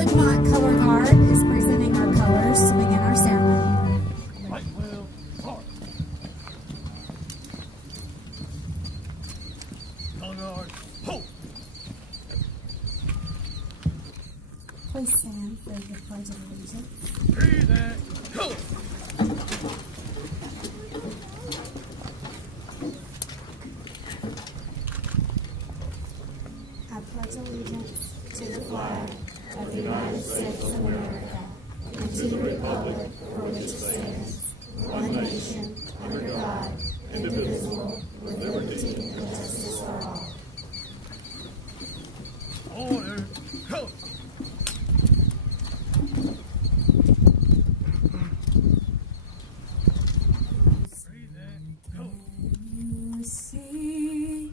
Woodmont Color Guard is presenting our colors to begin our ceremony. Right wheel, forward. Color guard, hold. Please stand for the Pledge of Allegiance. Breathe in, color. I pledge allegiance to the flag of the United States of America and to the republic for which it stands, one nation, under God, indivisible, with liberty and justice for all. Order, color. Breathe in, color. You see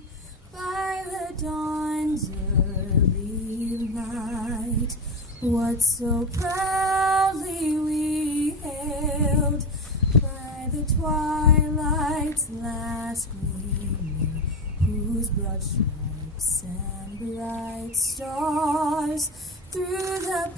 by the dawn's early light what so proudly we hailed by the twilight's last gleaming, whose broad stripes and bright stars through the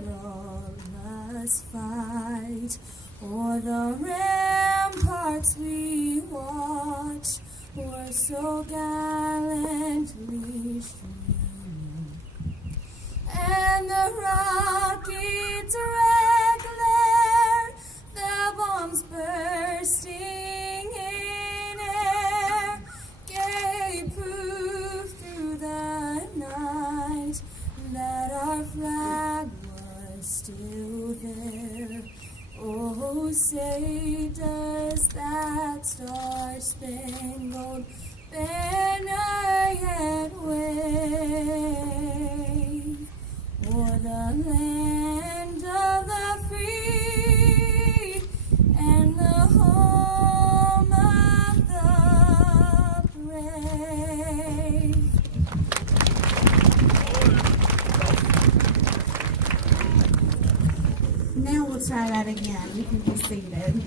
perilous fight o'er the ramparts we watch were so gallantly streaming, and the rocket's red glare, the bombs bursting in air, gave proof through the night that our flag was still there. Oh, say does that star-spangled banner yet wave o'er the land of the free and the home of the brave. Now we'll try that again. You can be seated.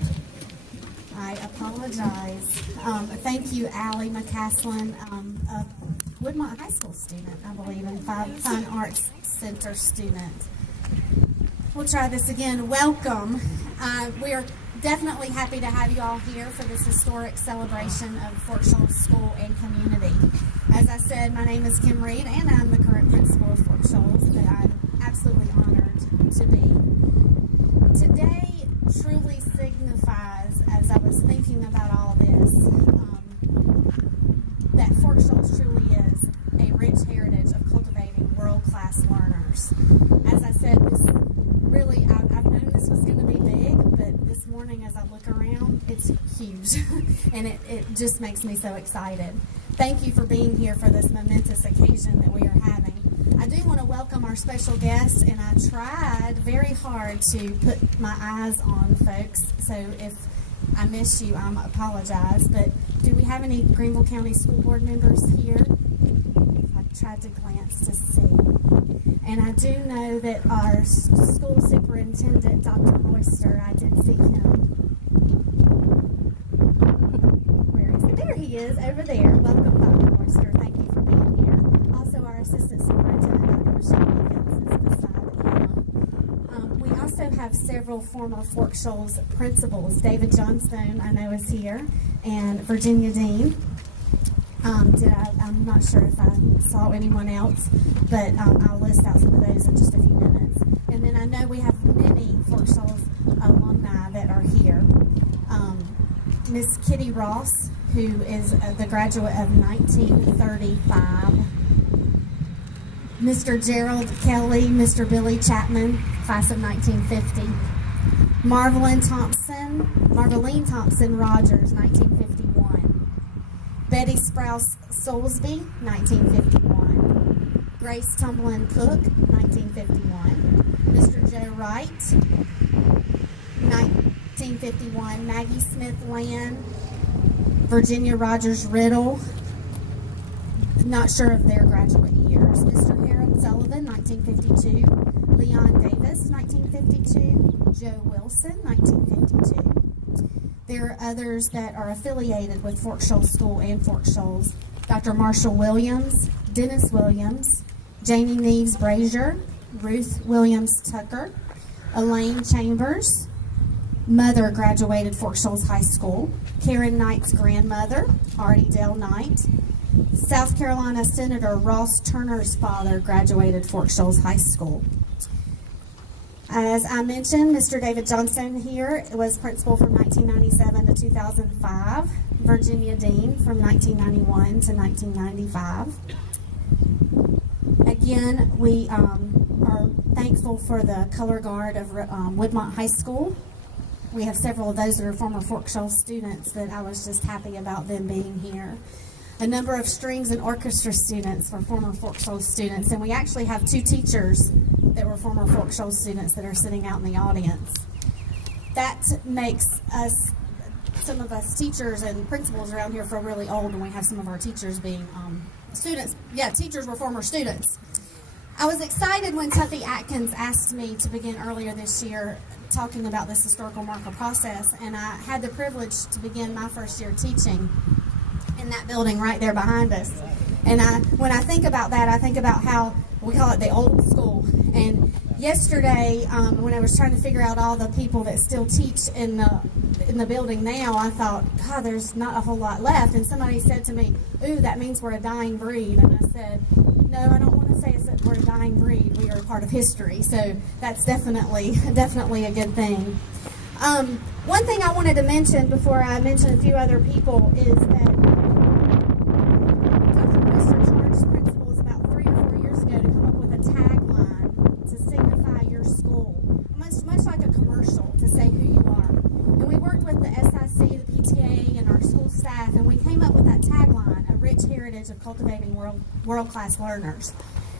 I apologize. Thank you, Allie McCaslin, a Woodmont High School student, I believe, and Fine Arts Center student. We'll try this again. Welcome. We are definitely happy to have you all here for this historic celebration of Fork Shoals School and community. As I said, my name is Kim Reid, and I'm the current principal of Fork Shoals, but I'm absolutely honored to be. Today truly signifies, as I was thinking about all this, that Fork Shoals truly is a rich heritage of cultivating world-class learners. As I said, this really, I've known this was going to be big, but this morning as I look around, it's huge, and it just makes me so excited. Thank you for being here for this momentous occasion that we are having. I do want to welcome our special guests, and I tried very hard to put my eyes on folks, so if I miss you, I apologize, but do we have any Greenville County School Board members here? I tried to glance to see. And I do know that our school superintendent, Dr. Royster, I did see him. Where is he? There he is, over there. Welcome, Dr. Royster. Thank you for being here. Also, our assistant superintendent, Dr. Tuffy Atkins, is beside him. We also have several former Fork Shoals principals. David Johnstone, I know, is here, and Virginia Dean. I'm not sure if I saw anyone else, but I'll list out some of those in just a few minutes. And then I know we have many Fork Shoals alumni that are here. Miss Kitty Ross, who is the graduate of 1935. Mr. Gerald Kelly, Mr. Billy Chapman, class of 1950. Marveline Thompson Rogers, 1951. Betty Sprouse Soulsby, 1951. Grace Tumblin Cook, 1951. Mr. Joe Wright, 1951. Maggie Smith Land, Virginia Rogers Riddle, not sure of their graduate years. Mr. Harold Sullivan, 1952. Leon Davis, 1952. Joe Wilson, 1952. There are others that are affiliated with Fork Shoals School and Fork Shoals. Dr. Marshall Williams, Dennis Williams, Janie Neves Brazier, Ruth Williams Tucker, Elaine Chambers, mother graduated Fork Shoals High School, Karen Knight's grandmother, Artie Dale Knight, South Carolina Senator Ross Turner's father graduated Fork Shoals High School. As I mentioned, Mr. David Johnson here was principal from 1997 to 2005, Virginia Dean from 1991 to 1995. Again, we are thankful for the color guard of Woodmont High School. We have several of those that are former Fork Shoals students that I was just happy about them being here. A number of strings and orchestra students were former Fork Shoals students, and we actually have 2 teachers that were former Fork Shoals students that are sitting out in the audience. That makes us, some of us teachers and principals around here, feel really old when we have some of our teachers being students. Yeah, teachers were former students. I was excited when Tuffy Atkins asked me to begin earlier this year talking about this historical marker process, and I had the privilege to begin my first year teaching in that building right there behind us. And when I think about that, I think about how we call it the old school. And yesterday, when I was trying to figure out all the people that still teach in the building now, I thought, God, there's not a whole lot left. And somebody said to me, ooh, that means we're a dying breed. And I said, no, I don't want to say that we're a dying breed. We are a part of history. So that's definitely a good thing. One thing I wanted to mention before I mention a few other people is that Dr. Mr. charged principals about 3 or 4 years ago to come up with a tagline to signify your school, much like a commercial to say who you are. And we worked with the SIC, the PTA, and our school staff, and we came up with that tagline, a rich heritage of cultivating world-class learners.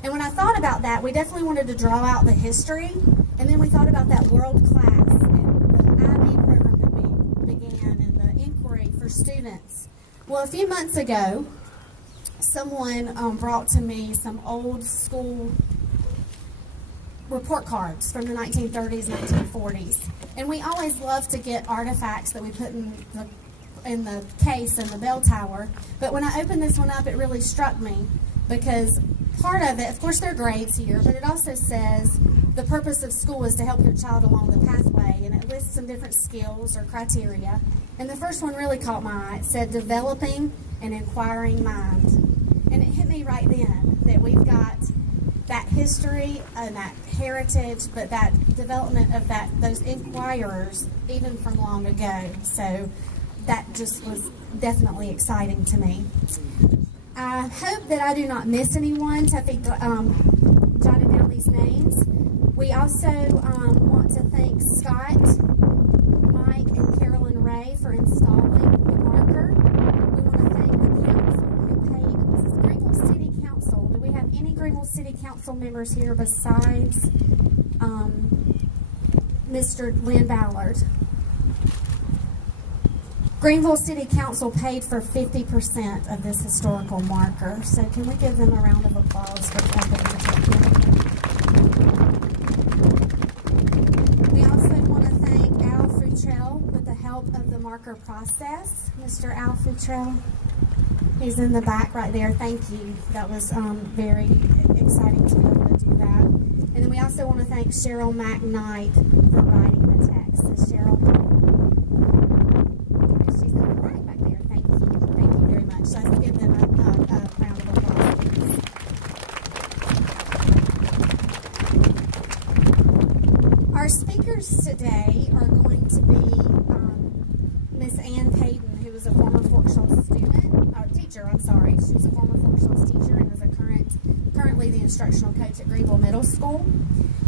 And when I thought about that, we definitely wanted to draw out the history, and then we thought about that world-class and the IB program that we began and the inquiry for students. Well, a few months ago, someone brought to me some old school report cards from the 1930s, 1940s. And we always love to get artifacts that we put in the case in the bell tower. But when I opened this one up, it really struck me because part of it, of course, there are grades here, but it also says the purpose of school is to help your child along the pathway, and it lists some different skills or criteria. And the first one really caught my eye. It said developing an inquiring mind. And it hit me right then that we've got that history and that heritage, but that development of those inquirers even from long ago. So that just was definitely exciting to me. I hope that I do not miss anyone. Tuffy jotted down these names. We also want to thank Scott, Mike, and Carolyn Ray for installing the marker. We want to thank the council who paid. This is Greenville City Council. Do we have any Greenville City Council members here besides Mr. Lynn Ballard? Greenville City Council paid for 50% of this historical marker. So can we give them a round of applause for helping? We also want to thank Al Futrell with the help of the marker process. Mr. Al Futrell, he's in the back right there. Thank you. That was very exciting to be able to do that. And then we also want to thank Cheryl McKnight for writing the text. So Cheryl, she's in the back there. Thank you. Thank you very much. Let's give them a round of applause, please. Our speakers today are going to be Miss Ann Peden, who is a former Fork Shoals teacher. She's a former Fork Shoals teacher and is currently the instructional coach at Greenville Middle School.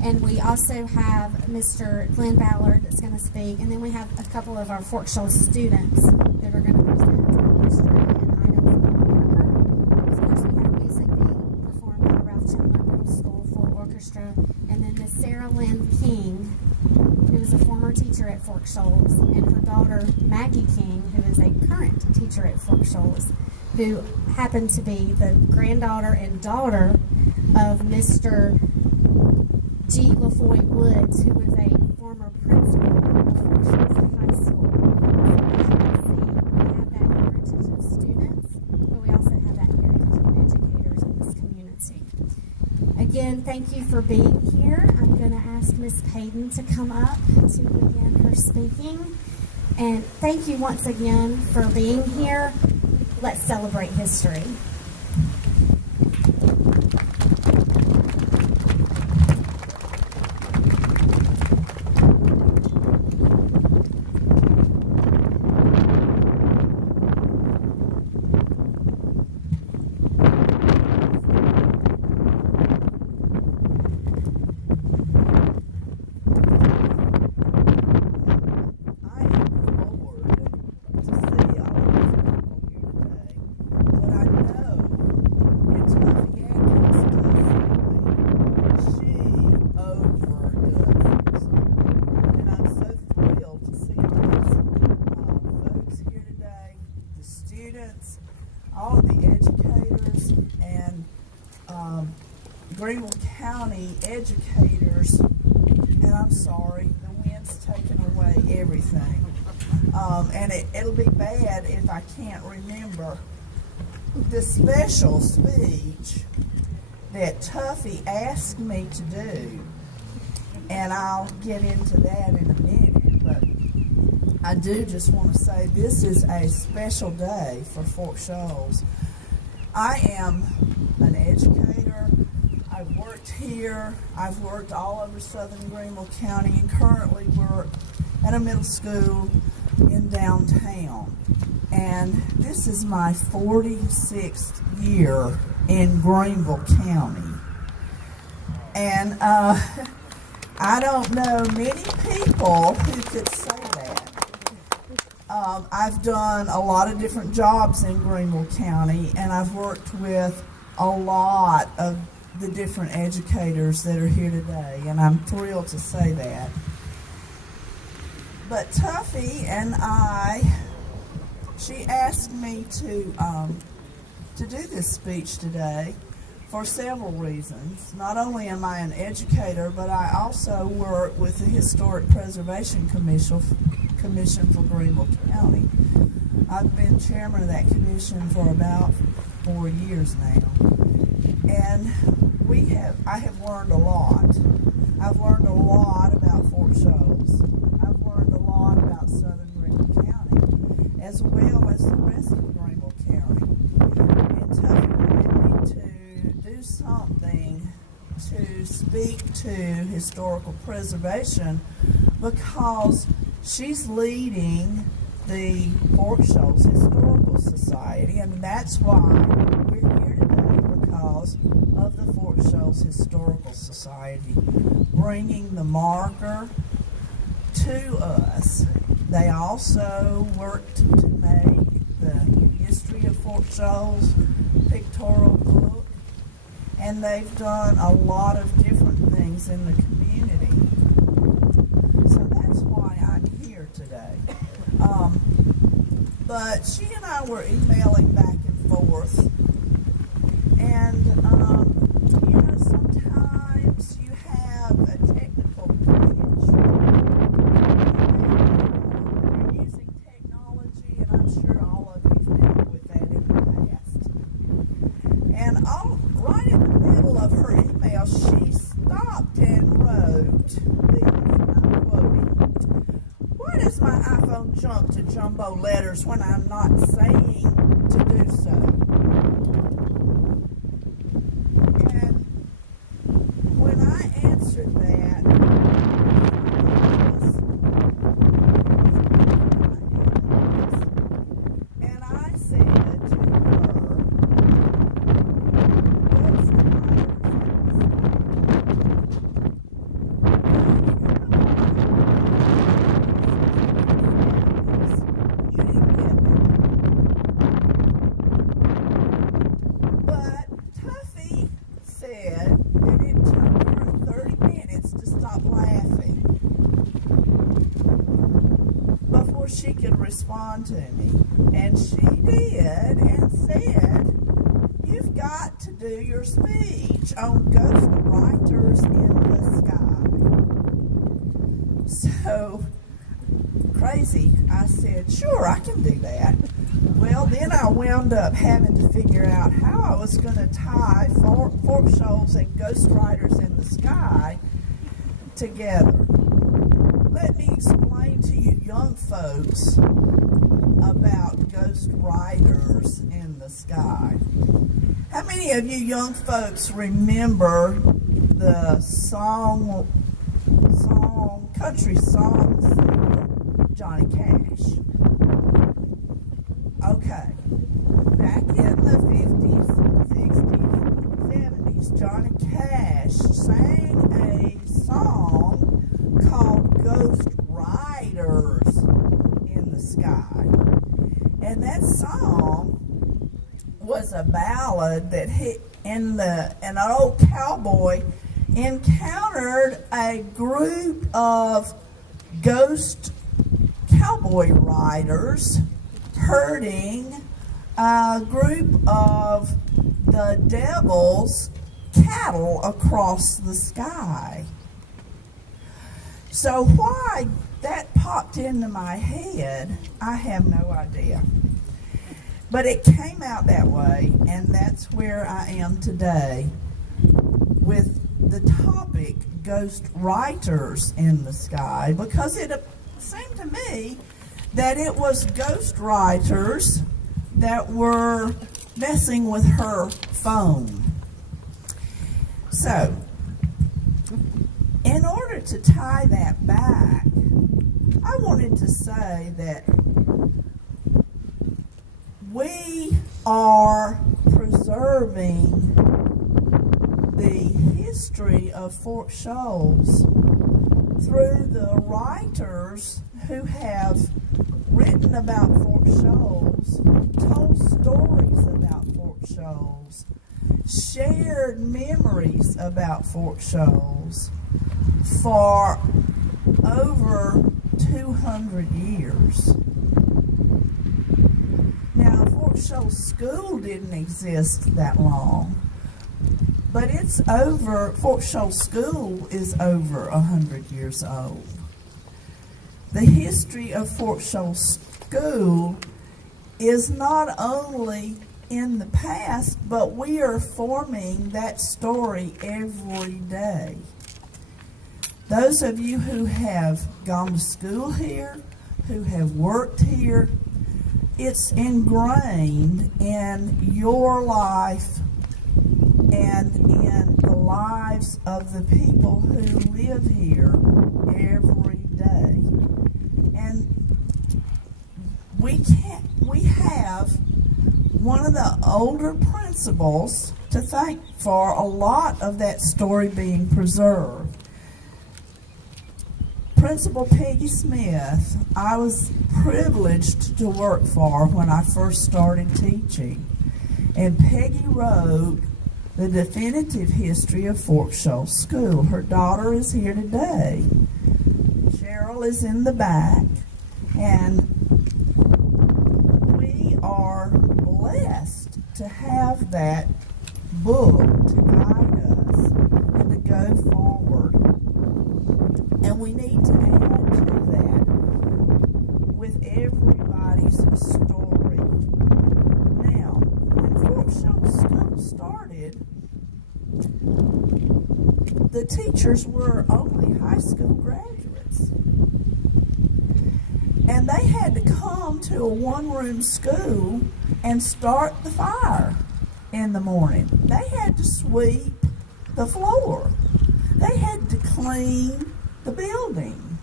And we also have Mr. Glenn Ballard that's going to speak. And then we have a couple of our Fork Shoals students that are going to present history and items on the marker. Of course, we have music being performed by Ralph Chandler Middle School full orchestra. And then Miss Sarah Lynn King, who is a former teacher at Fork Shoals, and her daughter Maggie King, who is a current teacher at Fork Shoals, who happened to be the granddaughter and daughter of Mr. G. LaFoy Woods, who was a former principal of Fork Shoals High School. So as you can see, we have that heritage of students, but we also have that heritage of educators in this community. Again, again, thank you for being here. I'm going to ask Miss Peden to come up to begin her speaking. And thank you once again for being here. Let's celebrate history. All the educators and Greenville County educators, and I'm sorry, the wind's taken away everything. And it'll be bad if I can't remember the special speech that Tuffy asked me to do, and I'll get into that in a minute, but I do just want to say this is a special day for Fork Shoals. I am an educator. I've worked here. I've worked all over southern Greenville County and currently work at a middle school in downtown. And this is my 46th year in Greenville County. And I don't know many people who could say that. I've done a lot of different jobs in Greenville County, and I've worked with a lot of the different educators that are here today, and I'm thrilled to say that. But Tuffy and she asked me to do this speech today for several reasons. Not only am I an educator, but I also work with the Historic Preservation Commission for Greenville County. I've been chairman of that commission for about 4 years now. And I have learned a lot. I've learned a lot about Fork Shoals. I've learned a lot about southern Greenville County, as well as the rest of Greenville County. And Tuffy wanted me to do something to speak to historical preservation because she's leading the Fork Shoals Historical Society, and that's why we're here today, because of the Fork Shoals Historical Society bringing the marker to us. They also worked to make the history of Fork Shoals pictorial book, and they've done a lot of different things in the community. So that's why I'm here today. But she and I were emailing back and forth, and sometimes you have a technical glitch. You're using technology, and I'm sure all of you've dealt with that in the past. And right in the middle of her email, she stopped and wrote these, and I'm quoting, "Why does my iPhone jump to jumbo letters when I'm not saying to do so?" And when I answered that, and I said to her, "Those she could respond to me, and she did, and said, "You've got to do your speech on ghost writers in the sky." So crazy, I said, sure, I can do that. Well, then I wound up having to figure out how I was going to tie Fork Shoals and Ghost Riders in the Sky together. Let me explain to you young folks about Ghost Riders in the Sky. How many of you young folks remember the country song singer, Johnny Cash? Okay. Back in the 50s, 60s, 70s, Johnny Cash sang a song called Ghost Riders in the Sky. And that song was a ballad that an old cowboy encountered a group of ghost cowboy riders herding a group of the devil's cattle across the sky. So why that popped into my head, I have no idea. But it came out that way, and that's where I am today with the topic Ghost Riders in the Sky, because it seemed to me that it was ghost writers that were messing with her phone. So, in order to tie that back, I wanted to say that we are preserving the history of Fork Shoals through the writers who have written about Fork Shoals, told stories about Fork Shoals, shared memories about Fork Shoals for over 200 years. Now, Fork Shoals School didn't exist that long, but Fork Shoals School is over 100 years old. The history of Fork Shoals School is not only in the past, but we are forming that story every day. Those of you who have gone to school here, who have worked here, it's ingrained in your life and in the lives of the people who live here every day. And we have one of the older principals to thank for a lot of that story being preserved. Principal Peggy Smith, I was privileged to work for when I first started teaching. And Peggy wrote the definitive history of Fork Shoals School. Her daughter is here today. Cheryl is in the back. And we are blessed to have that book to guide us and to go forward. And we need to add to that with everybody's story. Now, when Fork Shoals School started, the teachers were only high school graduates. And they had to come to a one-room school and start the fire in the morning. They had to sweep the floor. They had to clean the building.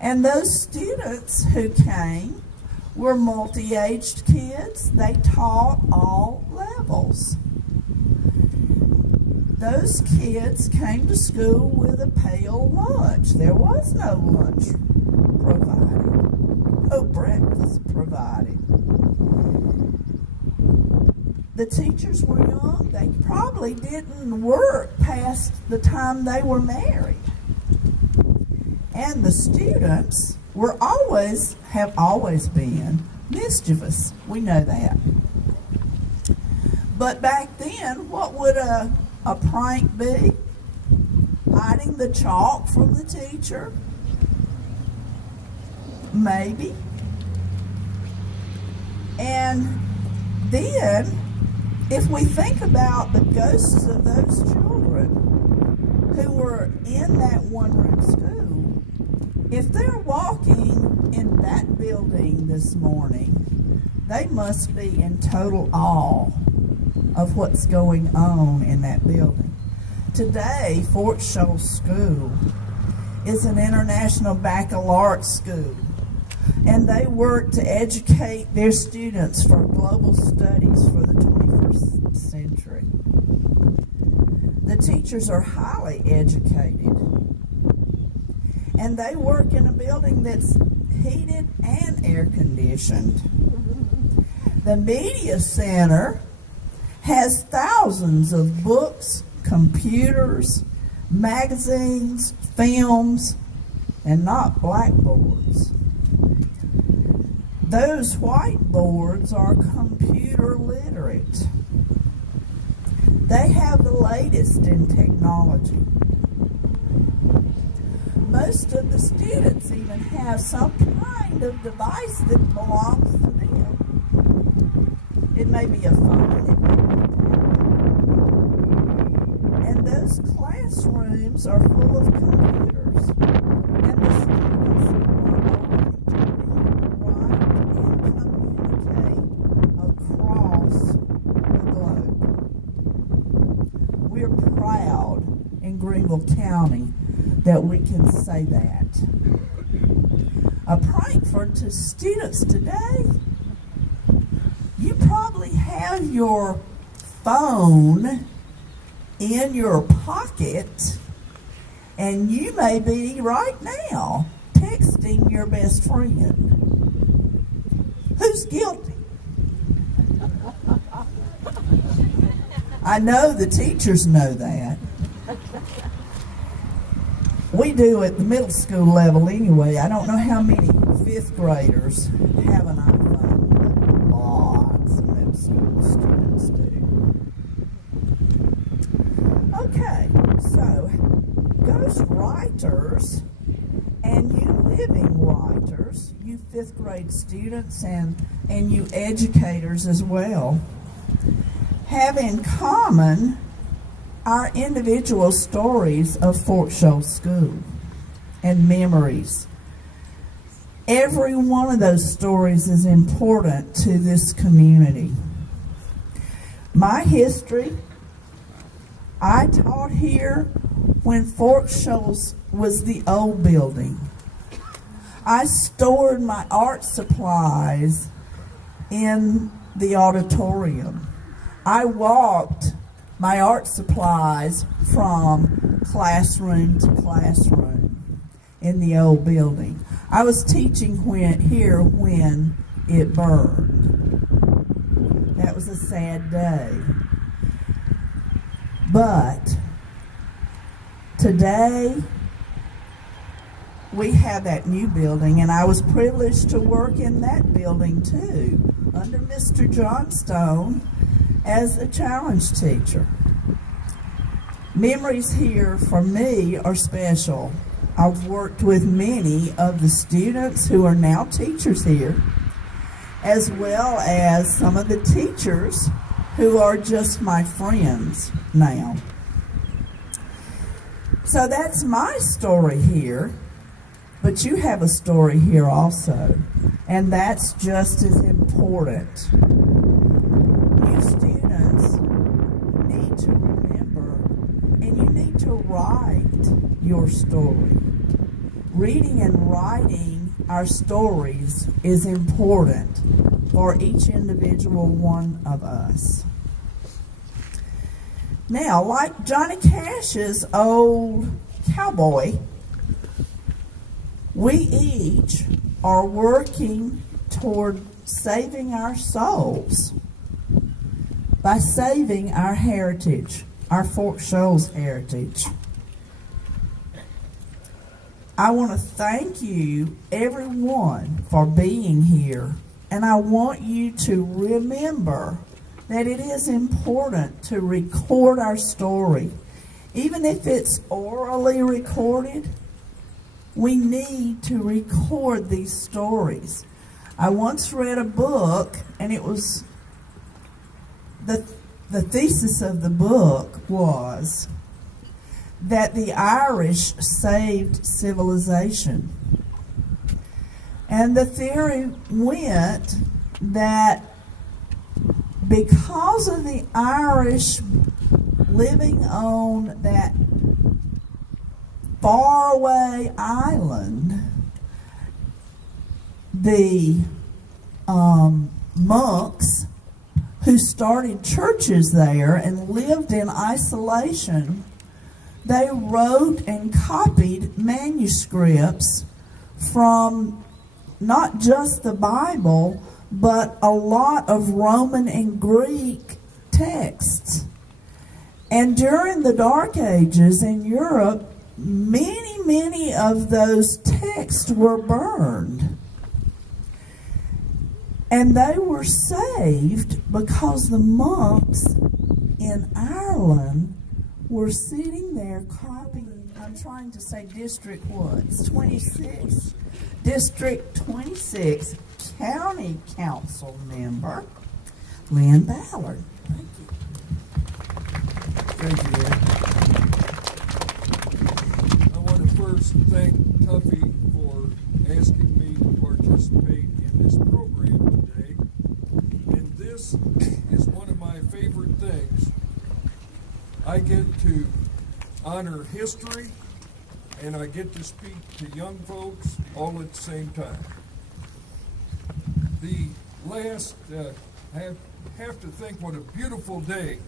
And those students who came were multi-aged kids. They taught all levels. Those kids came to school with a pail lunch. There was no lunch provided, no breakfast provided. The teachers were young. They probably didn't work past the time they were married. And the students have always been mischievous. We know that. But back then, what would a prank be? Hiding the chalk from the teacher? maybe. And then, if we think about the ghosts of those children who were in that one-room school, if they're walking in that building this morning, they must be in total awe of what's going on in that building. Today, Fork Shoals School is an international baccalaureate school, and they work to educate their students for global studies for the 21st century. The teachers are highly educated, and they work in a building that's heated and air conditioned. The Media Center has thousands of books, computers, magazines, films, and not blackboards. Those whiteboards are computer literate. They have the latest in technology. Most of the students even have some kind of device that belongs to them. It may be a phone, it may be a tablet. And those classrooms are full of computers. And the students are learning to read, write, and communicate across the globe. We're proud in Greenville County that we can say that. A prank for students today. You probably have your phone in your pocket, and you may be right now texting your best friend. Who's guilty? I know the teachers know that. We do at the middle school level anyway. I don't know how many fifth graders have an iPhone, but lots of middle school students do. Okay, so ghost writers and you living writers, you fifth grade students and you educators as well, have in common our individual stories of Fork Shoals School and memories. Every one of those stories is important to this community. My history, I taught here when Fork Shoals was the old building. I stored my art supplies in the auditorium. I walked my art supplies from classroom to classroom in the old building. I was teaching here when it burned. That was a sad day. But today we have that new building, and I was privileged to work in that building too, under Mr. Johnstone as a challenge teacher. Memories here for me are special. I've worked with many of the students who are now teachers here, as well as some of the teachers who are just my friends now. So that's my story here, but you have a story here also, and that's just as important. You students need to remember, and you need to write your story. Reading and writing our stories is important for each individual one of us. Now, like Johnny Cash's old cowboy, we each are working toward saving our souls by saving our heritage, our Fork Shoals heritage. I want to thank you, everyone, for being here, and I want you to remember that it is important to record our story. Even if it's orally recorded, we need to record these stories. I once read a book, and it was the thesis of the book was that the Irish saved civilization. And the theory went that because of the Irish living on that faraway island, the monks who started churches there and lived in isolation, they wrote and copied manuscripts from not just the Bible, but a lot of Roman and Greek texts. And during the Dark Ages in Europe, many of those texts were burned. And they were saved because the monks in Ireland were sitting there copying, I'm trying to say District what? It's 26. District 26 County Council member, Lynn Ballard. Thank you. Thank you, Lynn. I want to first thank Tuffy for asking me to participate in this program today. And this is one of my favorite things. I get to honor history, and I get to speak to young folks all at the same time. The last, I have to think what a beautiful day.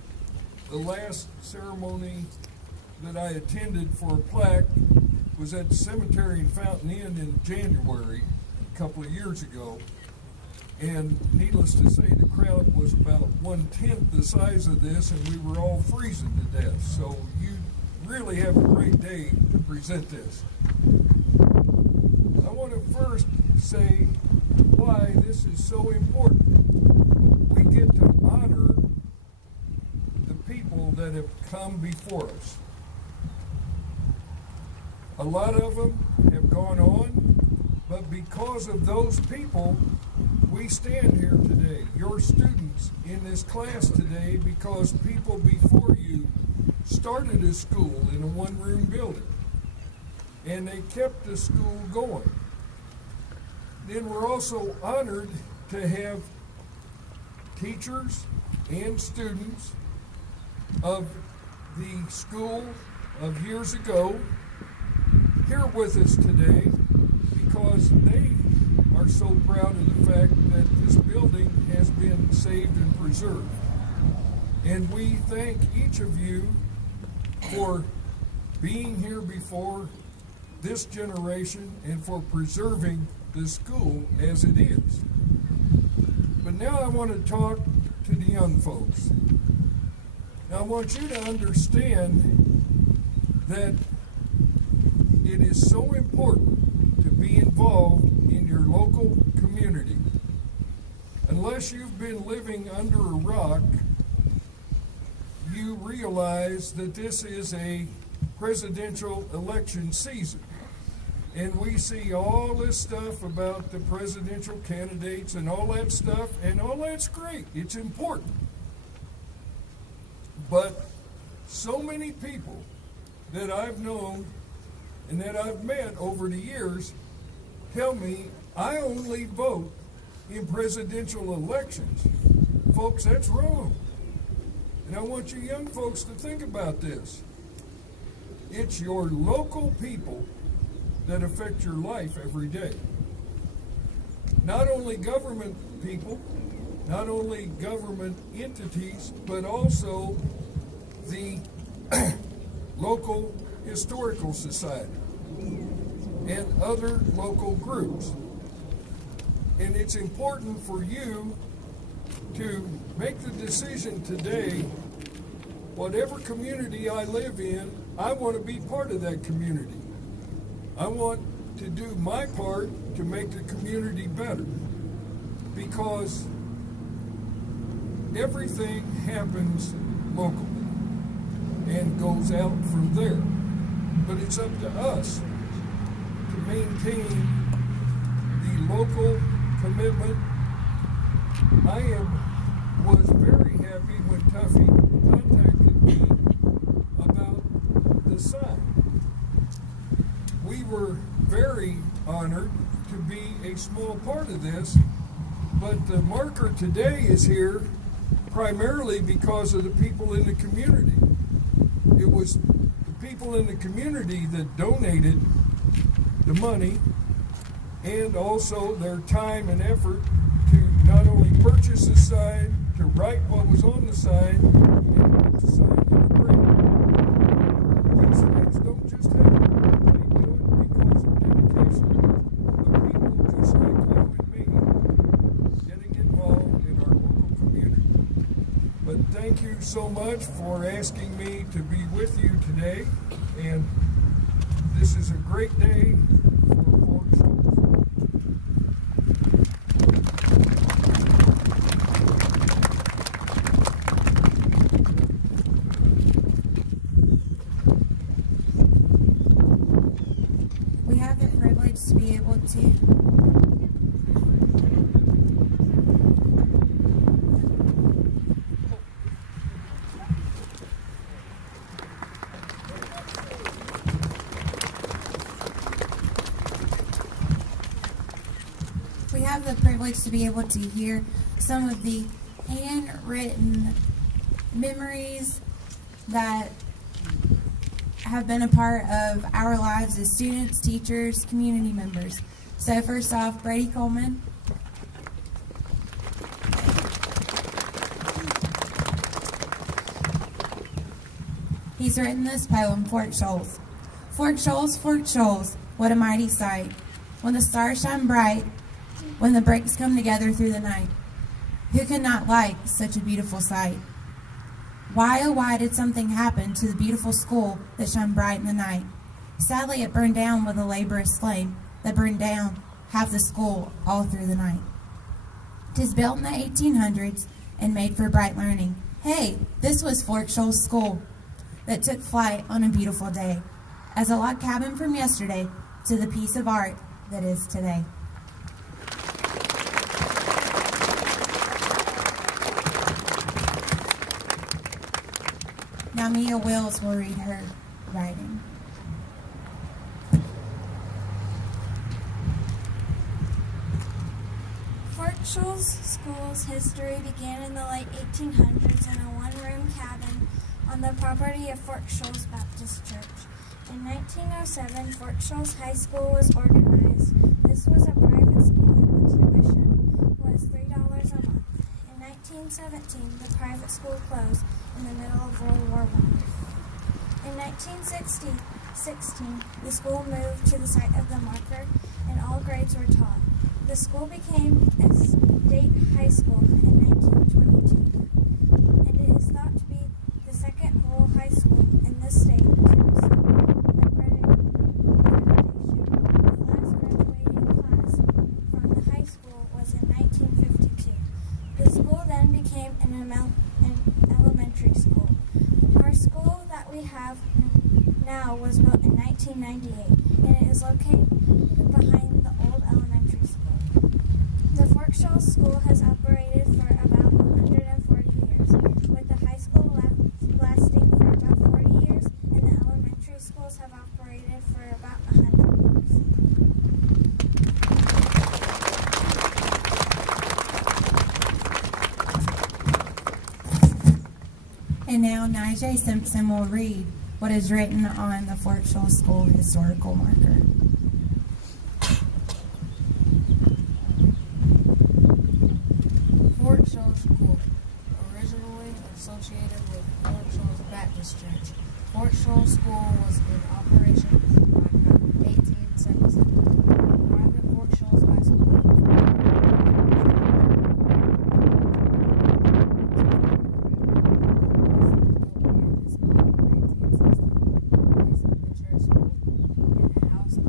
The last ceremony that I attended for a plaque was at the cemetery in Fountain Inn in January, a couple of years ago. And needless to say, the crowd was about 1/10 the size of this, and we were all freezing to death. So you really have a great day to present this. I want to first say why this is so important. We get to honor the people that have come before us. A lot of them have gone on, but because of those people, we stand here today. Your students in this class today, because people before you started a school in a one-room building, and they kept the school going. Then we're also honored to have teachers and students of the school of years ago here with us today, because they are so proud of the fact that this building has been saved and preserved. And we thank each of you for being here before this generation and for preserving the school as it is. But now I want to talk to the young folks. Now I want you to understand that it is so important to be involved in your local community. Unless you've been living under a rock, you realize that this is a presidential election season. And we see all this stuff about the presidential candidates and all that stuff, and all that's great. It's important. But so many people that I've known and that I've met over the years tell me I only vote in presidential elections. Folks, that's wrong. And I want you young folks to think about this. It's your local people that affect your life every day. Not only government people, not only government entities, but also the local historical society and other local groups. And it's important for you to make the decision today, whatever community I live in, I want to be part of that community. I want to do my part to make the community better, because everything happens locally and goes out from there. But it's up to us to maintain the local commitment. I was very happy when Tuffy contacted me about the sign. We were very honored to be a small part of this, but the marker today is here primarily because of the people in the community. It was the people in the community that donated the money and also their time and effort to not only purchase the sign, to write what was on the sign, and put the sign in the grave. These things don't just happen. They do it because of dedication of people just like you and me getting involved in our local community. But thank you so much for asking me to be with you today, and this is a great day for Fork Shoals. We have the privilege to be able to hear some of the handwritten memories that have been a part of our lives as students, teachers, community members. So first off, Brady Coleman. He's written this poem, Fork Shoals. Fork Shoals, what a mighty sight. When the stars shine bright, when the breaks come together through the night. Who could not like such a beautiful sight? Why, oh why did something happen to the beautiful school that shone bright in the night? Sadly, it burned down with a laborious flame that burned down half the school all through the night. 'Tis built in the 1800s and made for bright learning. Hey, this was Fork Shoals School that took flight on a beautiful day, as a log cabin from yesterday to the piece of art that is today. Now Mia Wills will read her writing. Fork Shoals School's history began in the late 1800s in a one-room cabin on the property of Fork Shoals Baptist Church. In 1907, Fork Shoals High School was organized. This was a private school and the tuition was $3 a month. In 1917, the private school closed in the middle of World War I. In 1916, the school moved to the site of the marker and all grades were taught. The school became a state high school in 1922, and it is thought to be the second whole high school in the state to receive accreditation. The last graduating class from the high school was in 1952. The school then became an elementary school. Our school that we have now was built in 1998, and it is located behind the old elementary school. The Fork Shoals School has operated for about 140 years, with the high school lasting for about 40 years, and the elementary schools have operated for about 100 years. And now Nigel Simpson will read what is written on the Fork Shoals School historical marker. Fork Shoals School, originally associated with Fork Shoals Baptist Church. Fork Shoals School was in operation by 1877. Private Fork Shoals High School. The church school and house of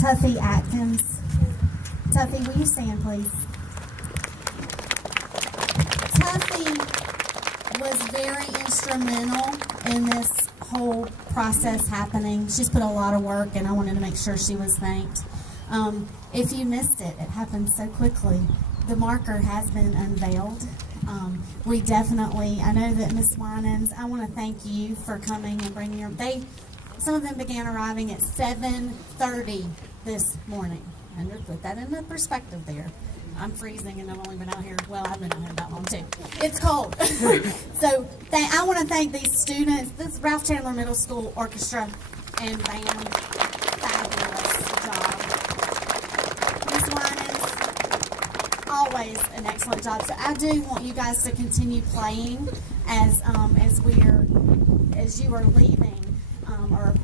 Tuffy Atkins. Tuffy, will you stand, please? Tuffy was very instrumental in this whole process happening. She's put a lot of work, and I wanted to make sure she was thanked. If you missed it, it happened so quickly. The marker has been unveiled. We definitely, I know that Ms. Winans, I want to thank you for coming and bringing some of them began arriving at 7:30 this morning. And to put that in the perspective there. I'm freezing and I've only been out here, well, I've been out here that long too. It's cold. So I want to thank these students, this Ralph Chandler Middle School orchestra and band. Fabulous job. Ms. Winans, always an excellent job. So I do want you guys to continue playing as you are leaving or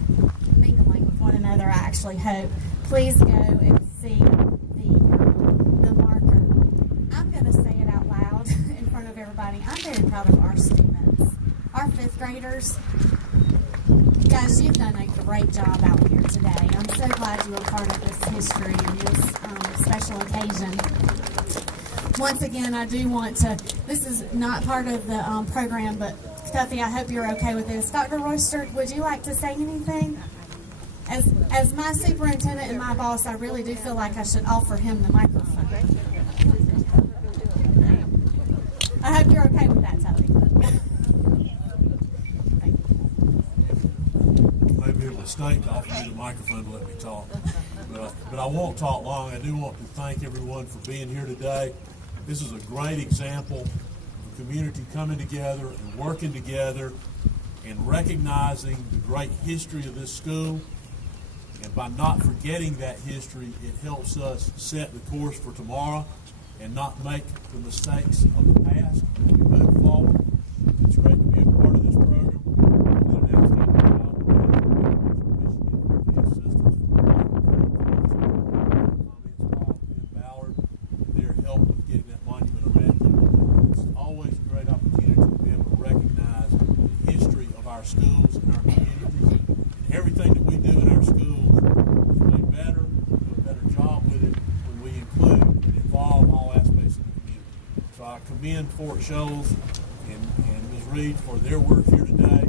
mingling with one another, I actually hope. Please go and see the marker. I'm going to say it out loud in front of everybody. I'm very proud of our students, our fifth graders. Guys, you've done a great job out here today. I'm so glad you were part of this history and this special occasion. Once again, I do want to, this is not part of the program, but Tuffy, I hope you're okay with this. Dr. Royster, would you like to say anything? As my superintendent and my boss, I really do feel like I should offer him the microphone. I hope you're okay with that, Tuffy. Maybe it was a mistake to offer me the microphone to let me talk. But I won't talk long. I do want to thank everyone for being here today. This is a great example of the community coming together and working together and recognizing the great history of this school. And by not forgetting that history, it helps us set the course for tomorrow and not make the mistakes of the past as we move forward. It's great to be a part of this program. Ballard, their help with getting that monument erected. It's always a great opportunity to be able to recognize the history of our schools and our communities. And everything that we do in our schools is made better, do a better job with it when we include and involve all aspects of the community. So I commend Fork Shoals and Ms. Reid for their work here today.